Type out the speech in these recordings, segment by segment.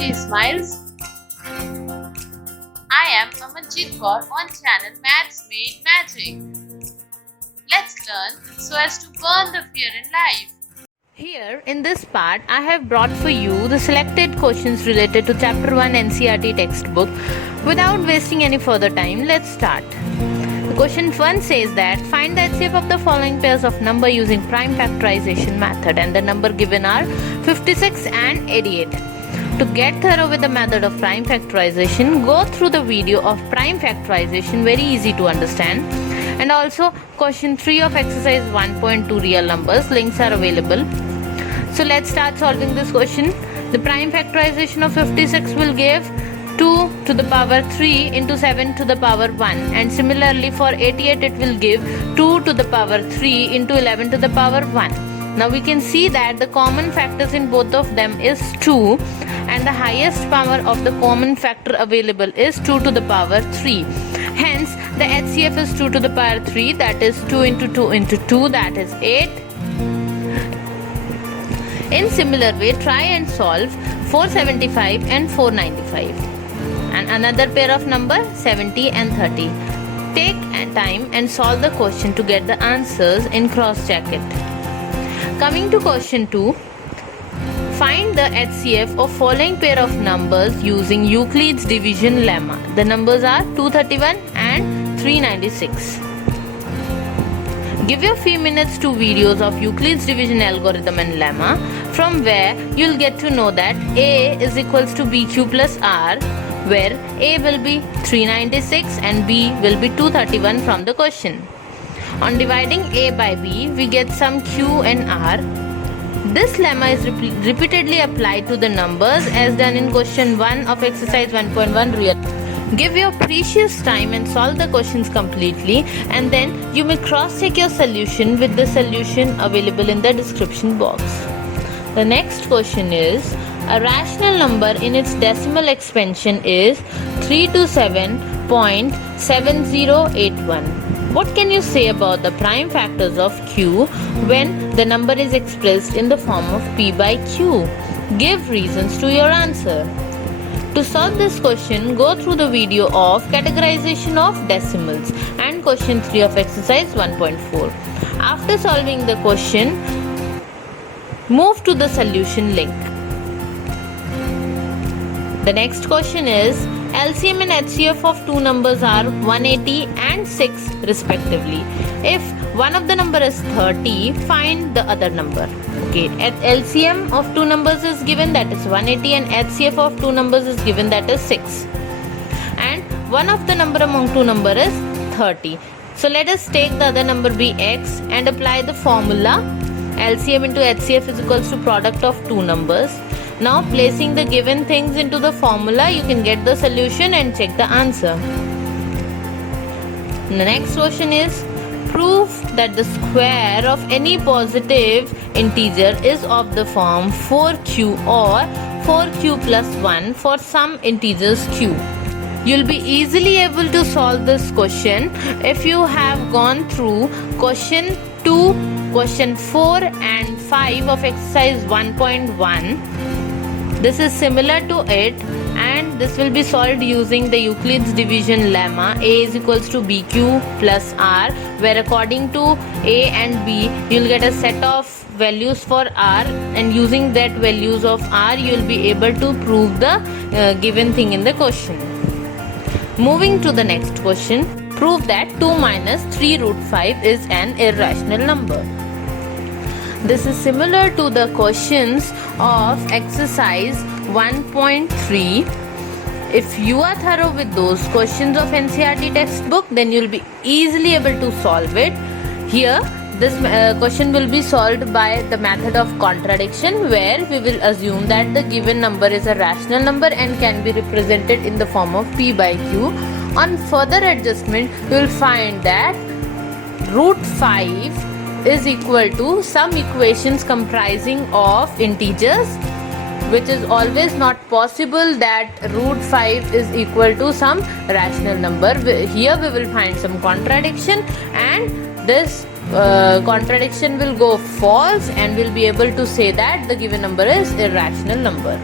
Smiley Smiles. I am Amanjit Kaur on channel Maths Made Magic. Let's learn so as to burn the fear in life. Here in this part, I have brought for you the selected questions related to Chapter 1 NCERT textbook. Without wasting any further time, let's start. The question 1 says that find the HCF of the following pairs of number using prime factorization method, and the number given are 56 and 88. To get thorough with the method of prime factorization, go through the video of prime factorization, very easy to understand. And also question 3 of exercise 1.2 real numbers, links are available. So let's start solving this question. The prime factorization of 56 will give 2 to the power 3 into 7 to the power 1, and similarly for 88 it will give 2 to the power 3 into 11 to the power 1. Now we can see that the common factors in both of them is 2, and the highest power of the common factor available is 2 to the power 3. Hence the HCF is 2 to the power 3, that is 2 into 2 into 2, that is 8. In similar way, try and solve 475 and 495. And another pair of number 70 and 30. Take time and solve the question to get the answers in cross-check it. Coming to question 2, find the HCF of following pair of numbers using Euclids division lemma. The numbers are 231 and 396. Give you a few minutes to videos of Euclids division algorithm and lemma, from where you'll get to know that A is equals to BQ plus R, where A will be 396 and B will be 231 from the question. On dividing A by B, we get some Q and R. This lemma is repeatedly applied to the numbers as done in question 1 of exercise 1.1 real. Give your precious time and solve the questions completely, and then you may cross-check your solution with the solution available in the description box. The next question is, a rational number in its decimal expansion is 327.7081. What can you say about the prime factors of Q when the number is expressed in the form of P by Q? Give reasons to your answer. To solve this question, go through the video of Categorization of Decimals and question 3 of exercise 1.4. After solving the question, move to the solution link. The next question is, LCM and HCF of two numbers are 180 and 6 respectively. If one of the number is 30, find the other number. Okay, LCM of two numbers is given, that is 180, and HCF of two numbers is given, that is 6. And one of the number among two number is 30. So let us take the other number be x and apply the formula. LCM into HCF is equals to product of two numbers. Now placing the given things into the formula, you can get the solution and check the answer. The next question is, prove that the square of any positive integer is of the form 4q or 4q plus 1 for some integers q. You'll be easily able to solve this question if you have gone through question 2, question 4 and 5 of exercise 1.1. This is similar to it, and this will be solved using the Euclids division lemma. A is equals to BQ plus R, where according to A and B, you'll get a set of values for R, and using that values of R, you'll be able to prove the given thing in the question. Moving to the next question, prove that 2 minus 3 root 5 is an irrational number. This is similar to the questions of exercise 1.3. If you are thorough with those questions of NCERT textbook, then you will be easily able to solve it. Here, this question will be solved by the method of contradiction, where we will assume that the given number is a rational number and can be represented in the form of P by Q. On further adjustment, you will find that root 5 is equal to some equations comprising of integers, which is always not possible that root 5 is equal to some rational number. Here we will find some contradiction, and this contradiction will go false, and we'll be able to say that the given number is irrational number.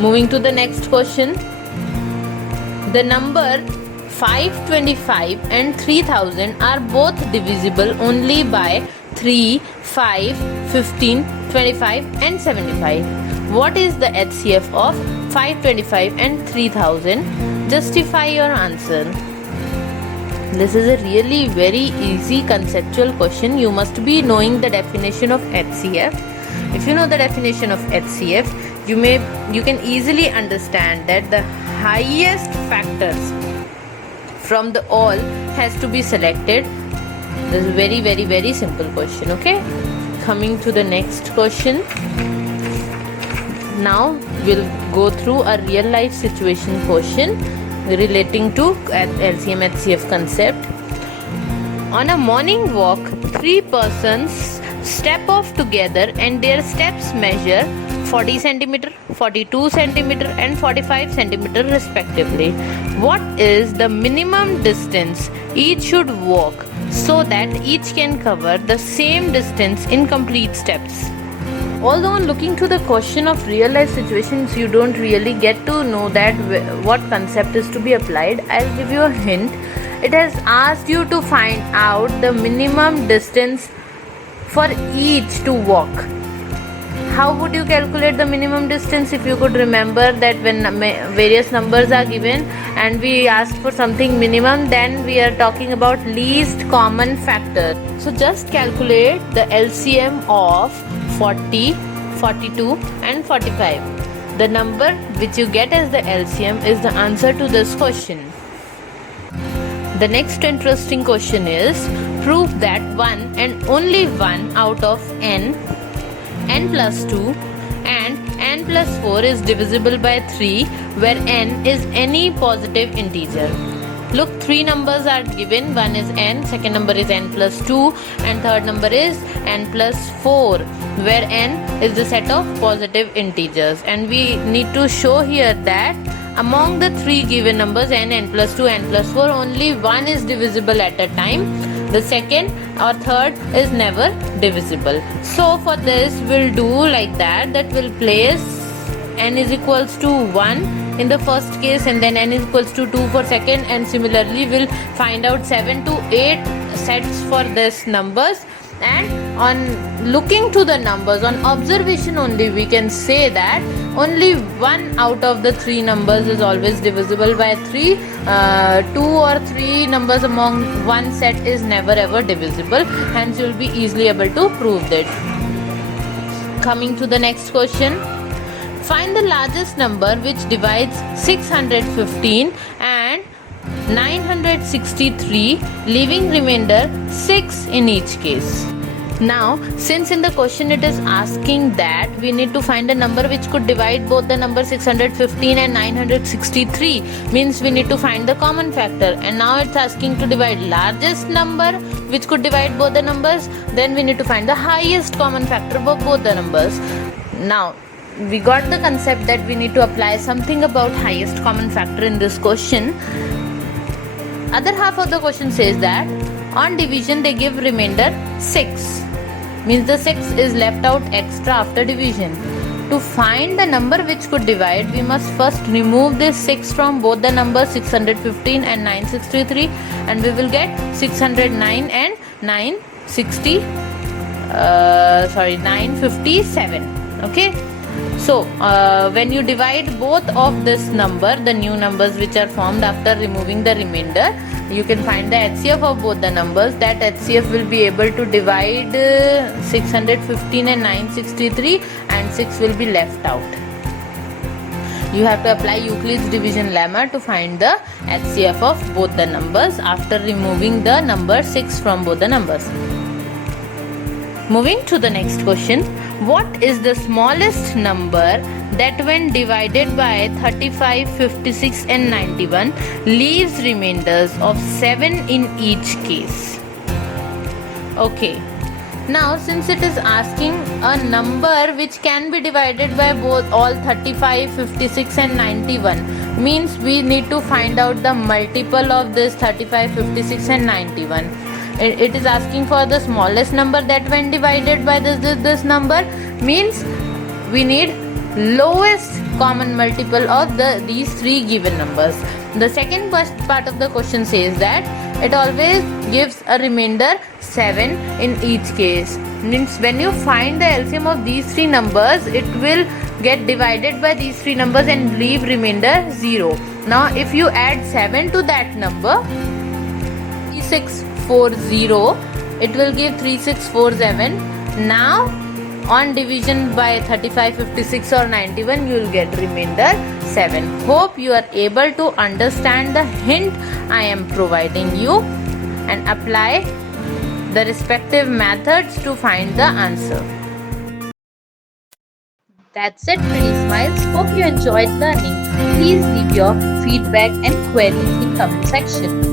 Moving to the next question. The number 525 and 3000 are both divisible only by 3, 5, 15, 25 and 75. What is the HCF of 525 and 3000? Justify your answer. This is a really very easy conceptual question. You must be knowing the definition of HCF. If you know the definition of HCF, you can easily understand that the highest factors from the all has to be selected. This is very very very simple question. Okay, coming to the next question. Now we'll go through a real life situation question relating to LCM HCF concept. On a morning walk, 3 persons step off together and their steps measure 40 centimeter, 42 centimeter and 45 centimeter respectively. What is the minimum distance each should walk so that each can cover the same distance in complete steps? Although on looking to the question of real life situations, you don't really get to know that what concept is to be applied. I'll give you a hint. It has asked you to find out the minimum distance for each to walk. How would you calculate the minimum distance? If you could remember that when various numbers are given and we ask for something minimum, then we are talking about least common factor. So just calculate the LCM of 40, 42 and 45. The number which you get as the LCM is the answer to this question. The next interesting question is, prove that 1 and only 1 out of n plus 2 and n plus 4 is divisible by 3 where n is any positive integer. Look, 3 numbers are given. One is n, second number is n plus 2 and third number is n plus 4, where n is the set of positive integers, and we need to show here that among the 3 given numbers n, n plus 2, n plus 4, only one is divisible at a time. The second or third is never divisible. So for this we'll do like that we'll place n is equals to 1 in the first case and then n is equals to 2 for second, and similarly we'll find out 7 to 8 sets for this numbers. And on looking to the numbers, on observation only, we can say that only 1 out of the 3 numbers is always divisible by 3. 2 or 3 numbers among one set is never ever divisible, hence you will be easily able to prove that. Coming to the next question. Find the largest number which divides 615 and 963, leaving remainder 6 in each case. Now, since in the question it is asking that we need to find a number which could divide both the number 615 and 963, means we need to find the common factor, and now it's asking to divide largest number which could divide both the numbers, then we need to find the highest common factor of both the numbers. Now, we got the concept that we need to apply something about highest common factor in this question. Other half of the question says that on division they give remainder 6, means the 6 is left out extra after division. To find the number which could divide, we must first remove this 6 from both the numbers 615 and 963, and we will get 609 and 957. Okay. So, when you divide both of this number, the new numbers which are formed after removing the remainder, you can find the HCF of both the numbers. That HCF will be able to divide 615 and 963, and 6 will be left out. You have to apply Euclids division lemma to find the HCF of both the numbers after removing the number 6 from both the numbers. Moving to the next question. What is the smallest number that when divided by 35, 56 and 91 leaves remainders of 7 in each case? Okay. Now, since it is asking a number which can be divided by both all 35, 56 and 91, means we need to find out the multiple of this 35, 56 and 91. It is asking for the smallest number that when divided by this number, means we need lowest common multiple of these three given numbers. The second part of the question says that it always gives a remainder 7 in each case. Means when you find the LCM of these three numbers, it will get divided by these three numbers and leave remainder 0. Now if you add 7 to that number, 3640, it will give 3647. Now on division by 35, 56 or 91, you will get remainder 7. Hope you are able to understand the hint I am providing you and apply the respective methods to find the answer. That's it, pretty smiles. Hope you enjoyed learning. Please leave your feedback and queries in comment section.